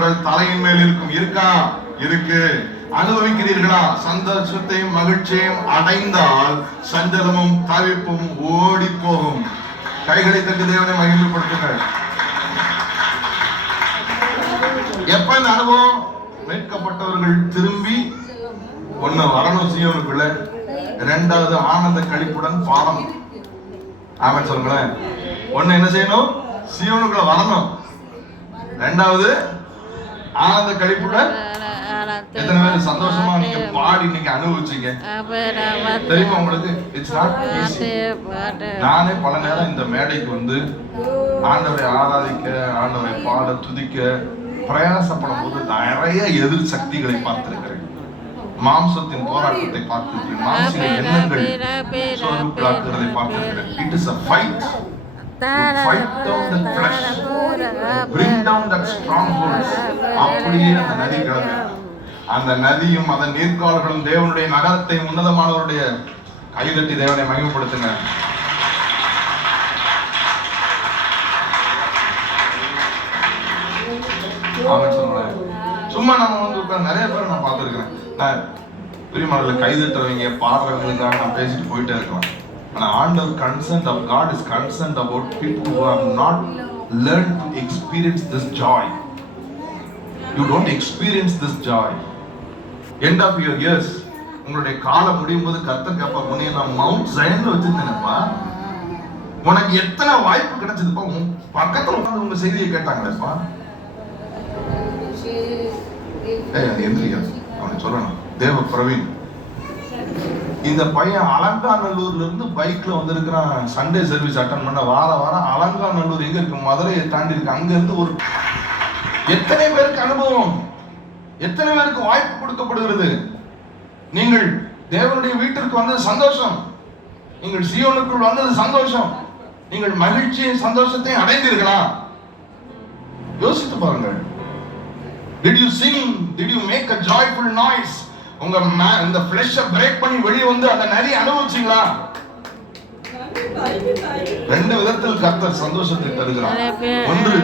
அவர்கள் தலையின் மேல் இருக்கு. அனுபவிக்கிறீர்களா? சந்தோஷத்தையும் மகிழ்ச்சியையும் அடைந்தால் சஞ்சலமும் தவிப்பும் ஓடி போகும். கைகளை தட்டி தேவனை மகிமைப்படுத்துங்கள். எப்ப இந்த அனுபவம்? மீட்கப்பட்டவர்கள் திரும்பி ஒண்ணு வரணும் சீயோனுக்குள்ள, இரண்டாவது ஆனந்த கழிப்புடன் பாடம். ஆமா சொல்லுங்களேன். ஒண்ணு என்ன செய்யணும்? சீயோனுக்குள்ள வரணும். இரண்டாவது ஆனந்த கழிப்புடன். எத்தனை பேர் சந்தோஷமா நீங்க பாடி இன்னைக்கு அனுபவிச்சீங்க தெரியுமா உங்களுக்கு? It's not easy. நானே பல நேரம் இந்த மேடைக்கு வந்து ஆண்டவரை ஆராதிக்க, ஆண்டவரை பாட, துதிக்க பிரயாசப்படும் போது நிறைய எதிர் சக்திகளை பார்த்திருக்கிறேன். மாம்சத்தின் போராட்டத்தை பார்த்திருக்கிறேன். மாம்ச எண்ணங்கள் சோர்வுக்குள்ளாக்குறதை பார்த்திருக்கிறேன். It is a fight. You fight down the flesh, bring down that strongholds. அப்படியே அந்த நதி கிளம்பி, அந்த நதியும் அதன் நீர்க்கால்களும் தேவனுடைய நகரத்தை உன்னதமானவருடைய கைதட்டி தேவனை மகிமைப்படுத்துங்க. சும்மா நம்ம வந்து நிறைய பேர் நான் பார்த்திருக்கிறேன். நான் பிரியமானவர்களை கைதட்டுறவங்க பாடுறவங்களுக்காக நான் பேசிட்டு போயிட்டே இருக்கலாம். ஆனா ஆண்டவர் concerned of God is concerned about people who have not learned to experience this joy. You don't experience this joy. End of your years, உங்களுடைய காலம் முடியும் போது கர்த்தர் கேட்பா, உன்னை நான் மவுண்ட் சயன்ல வச்சிருந்தேனப்பா, உனக்கு எத்தனை வாய்ப்பு கிடைச்சதுப்பா, பக்கத்துல உட்கார்ந்து உங்க செய்தியை கேட்டாங்களேப்பா. எந்திரியா அவனை சொல்லணும். தேவ பிரவீன், இந்த பையன் அலங்காநல்லூர்ல இருந்து பைக்ல வந்திருக்கிறான். சண்டே சர்வீஸ் அட்டன் பண்ண வாரம் அலங்காநல்லூர் எங்க இருக்கு? மதுரையை தாண்டி இருக்கு. அங்க இருந்து ஒரு எத்தனை பேருக்கு அனுபவம், எத்தனை பேருக்கு வாய்ப்பு கொடுக்கப்படுகிறது? நீங்கள் தேவனுடைய வீட்டிற்கு வந்தது சந்தோஷம், நீங்கள் சீயோனுக்குள் வந்தது சந்தோஷம், நீங்கள் மகிழ்ச்சியை சந்தோஷத்தை அடைந்தீர்களா? யோசித்து பாருங்கள். Did you sing? Did you make a joyful noise? உங்க இந்த ஃப்ளஷை பிரேக் பண்ணி வெளியே வந்து அந்த நதி அனுபவிச்சீங்களா? ரெண்டு விதத்தில் கர்த்தர் சந்தோஷத்தை தருகிறார். ஒன்று